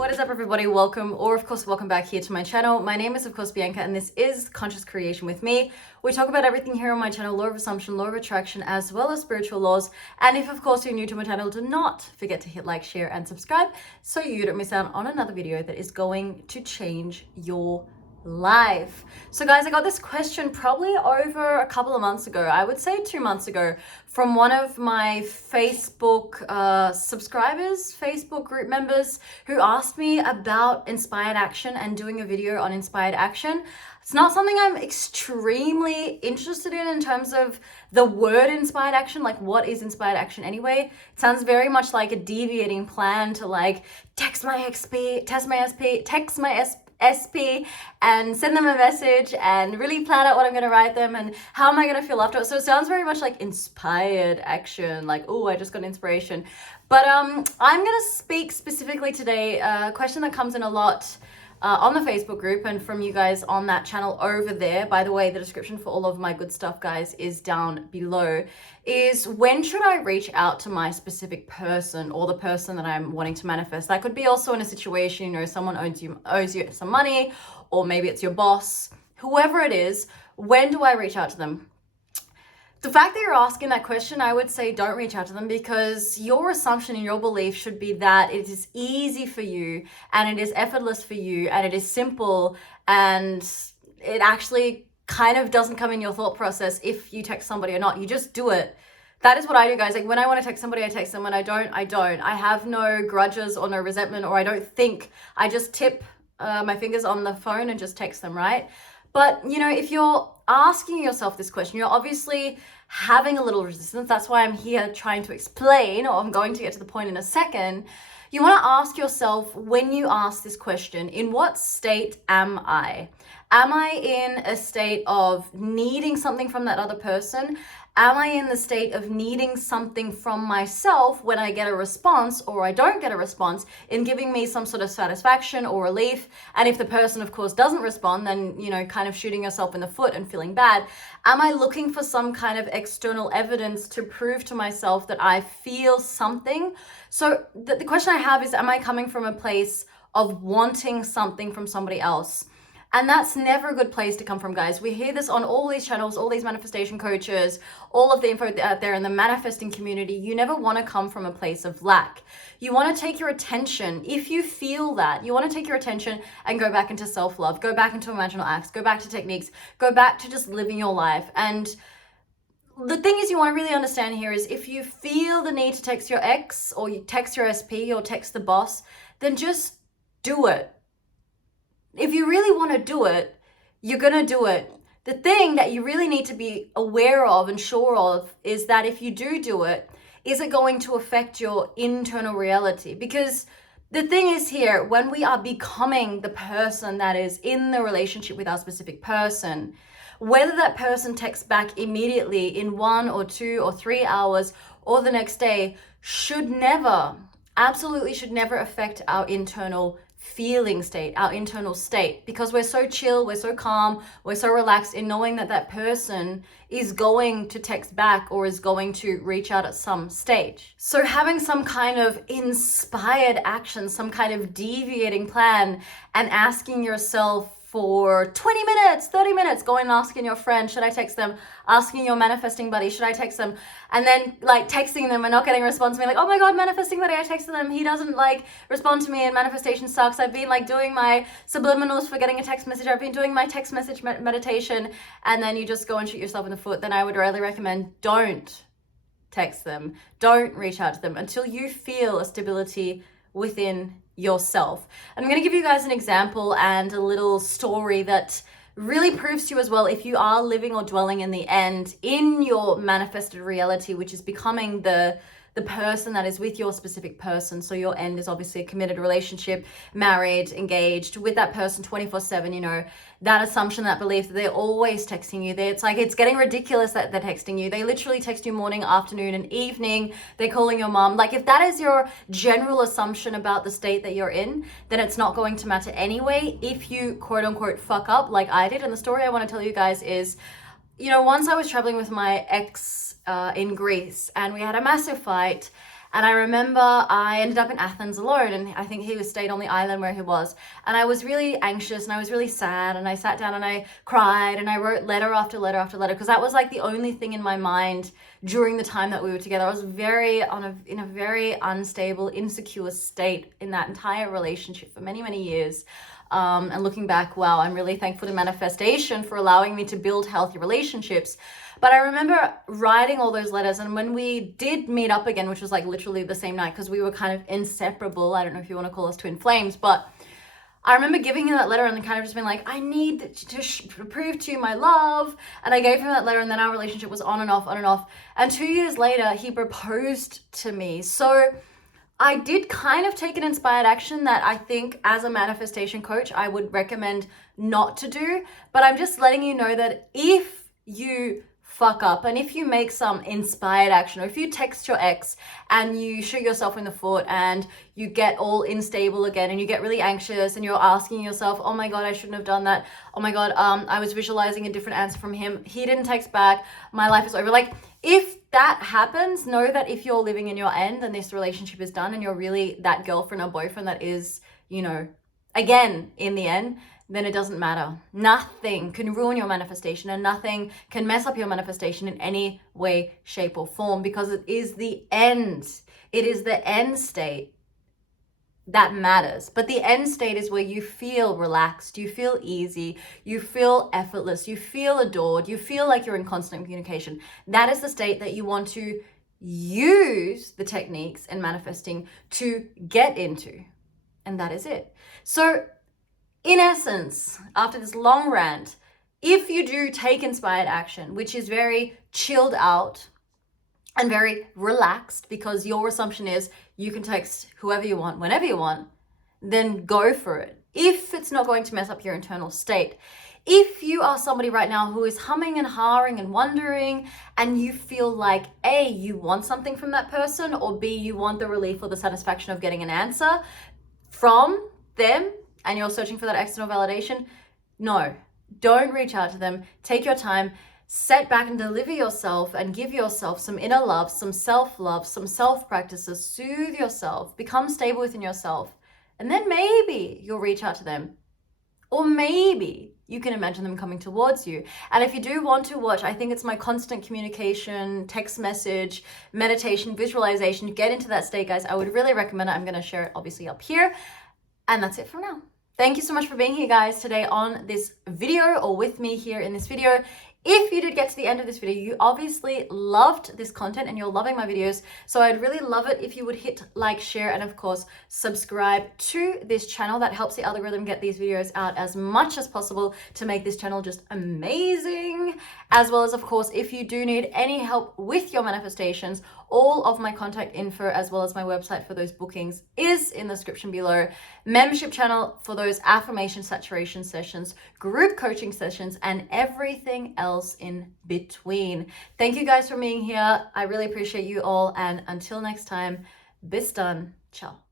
What is up, everybody? Welcome, or of course welcome back here to my channel. My name is of course Bianca, and this is Conscious Creation with me. We talk about everything here on my channel: law of assumption, law of attraction, as well as spiritual laws. And if of course you're new to my channel, do not forget to hit like, share and subscribe so you don't miss out on another video that is going to change your life. So guys, I got this question probably over a couple of months ago, I would say 2 months ago, from one of my Facebook subscribers, Facebook group members, who asked me about inspired action and doing a video on inspired action. It's not something I'm extremely interested in terms of the word inspired action. Like, what is inspired action anyway? It sounds very much like a deviating plan to like text my SP and send them a message and really plan out what I'm going to write them and how am I going to feel after. So it sounds very much like inspired action, like, oh, I just got inspiration. But I'm going to speak specifically today a question that comes in a lot on the Facebook group and from you guys on that channel over there. By the way, the description for all of my good stuff, guys, is down below. Is when should I reach out to my specific person or the person that I'm wanting to manifest? That could be also in a situation, you know, someone owes you some money, or maybe it's your boss, whoever it is. When do I reach out to them? The fact that you're asking that question, I would say don't reach out to them, because your assumption and your belief should be that it is easy for you and it is effortless for you and it is simple, and it actually kind of doesn't come in your thought process if you text somebody or not. You just do it. That is what I do, guys. Like, when I want to text somebody, I text them. When I don't, I don't. I have no grudges or no resentment, or I don't think. I just tip my fingers on the phone and just text them, right? But, you know, if you're asking yourself this question, you're obviously having a little resistance. That's why I'm here trying to explain, or I'm going to get to the point in a second. You want to ask yourself, when you ask this question, in what state am I? Am I in a state of needing something from that other person? Am I in the state of needing something from myself when I get a response or I don't get a response, in giving me some sort of satisfaction or relief? And if the person, of course, doesn't respond, then, you know, kind of shooting yourself in the foot and feeling bad. Am I looking for some kind of external evidence to prove to myself that I feel something? So the question I have is, am I coming from a place of wanting something from somebody else? And that's never a good place to come from, guys. We hear this on all these channels, all these manifestation coaches, all of the info out there in the manifesting community. You never want to come from a place of lack. You want to take your attention. If you feel that, you want to take your attention and go back into self-love, go back into imaginal acts, go back to techniques, go back to just living your life. And the thing is, you want to really understand here is, if you feel the need to text your ex, or you text your SP, or text the boss, then just do it. If you really want to do it, you're going to do it. The thing that you really need to be aware of and sure of is that if you do it, is it going to affect your internal reality? Because the thing is here, when we are becoming the person that is in the relationship with our specific person, whether that person texts back immediately in 1 or 2 or 3 hours or the next day, should never, absolutely should never affect our internal feeling state, our internal state, because we're so chill, we're so calm, we're so relaxed in knowing that that person is going to text back or is going to reach out at some stage. So having some kind of inspired action, some kind of deviating plan, and asking yourself for 20 minutes, 30 minutes, going and asking your friend, should I text them? Asking your manifesting buddy, should I text them? And then like texting them and not getting a response, being like, oh my God, manifesting buddy, I texted them, he doesn't like respond to me, and manifestation sucks. I've been like doing my subliminals for getting a text message. I've been doing my text message meditation, and then you just go and shoot yourself in the foot. Then I would really recommend, don't text them. Don't reach out to them until you feel a stability within yourself. I'm going to give you guys an example and a little story that really proves to you as well, if you are living or dwelling in the end in your manifested reality, which is becoming the person that is with your specific person. So your end is obviously a committed relationship, married, engaged with that person 24/7, you know, that assumption, that belief that they're always texting you. It's like, it's getting ridiculous that they're texting you. They literally text you morning, afternoon, and evening. They're calling your mom. Like, if that is your general assumption about the state that you're in, then it's not going to matter anyway if you quote unquote fuck up like I did. And the story I want to tell you guys is, you know, once I was traveling with my ex in Greece, and we had a massive fight, And I remember I ended up in Athens alone, and I think he was stayed on the island where he was. And I was really anxious and I was really sad, and I sat down and I cried and I wrote letter after letter after letter, because that was like the only thing in my mind during the time that we were together. I was in a very unstable, insecure state in that entire relationship for many, many years. And looking back, wow, I'm really thankful to manifestation for allowing me to build healthy relationships. But I remember writing all those letters, and when we did meet up again, which was like literally the same night, because we were kind of inseparable. I don't know if you want to call us twin flames, but I remember giving him that letter and kind of just being like, I need to prove to you my love. And I gave him that letter, and then our relationship was on and off, on and off. And 2 years later, he proposed to me. So I did kind of take an inspired action that I think as a manifestation coach, I would recommend not to do. But I'm just letting you know that if you fuck up and if you make some inspired action, or if you text your ex and you shoot yourself in the foot and you get all unstable again and you get really anxious and you're asking yourself, oh my God, I shouldn't have done that. Oh my God, I was visualizing a different answer from him. He didn't text back. My life is over. Like, if that happens, know that if you're living in your end and this relationship is done and you're really that girlfriend or boyfriend that is, again, in the end, then it doesn't matter. Nothing can ruin your manifestation, and nothing can mess up your manifestation in any way, shape, or form, because it is the end. It is the end state that matters. But the end state is where you feel relaxed, you feel easy, you feel effortless, you feel adored, you feel like you're in constant communication. That is the state that you want to use the techniques and manifesting to get into. And that is it. So in essence, after this long rant, if you do take inspired action, which is very chilled out and very relaxed, because your assumption is you can text whoever you want, whenever you want, then go for it. If it's not going to mess up your internal state. If you are somebody right now who is humming and hawing and wondering, and you feel like A, you want something from that person, or B, you want the relief or the satisfaction of getting an answer from them, and you're searching for that external validation, no, don't reach out to them. Take your time, set back and deliver yourself, and give yourself some inner love, some self-love, some self-practices, soothe yourself, become stable within yourself, and then maybe you'll reach out to them. Or maybe you can imagine them coming towards you. And if you do want to watch, I think it's my constant communication, text message, meditation, visualization, get into that state, guys. I would really recommend it. I'm going to share it obviously up here. And that's it for now. Thank you so much for being here, guys, today on this video, or with me here in this video. If you did get to the end of this video, you obviously loved this content and you're loving my videos. So I'd really love it if you would hit like, share, and of course, subscribe to this channel. That helps the algorithm get these videos out as much as possible to make this channel just amazing. As well as, of course, if you do need any help with your manifestations, all of my contact info, as well as my website for those bookings, is in the description below. Membership channel for those affirmation saturation sessions, group coaching sessions, and everything else in between. Thank you guys for being here. I really appreciate you all. And until next time, bis dann. Ciao.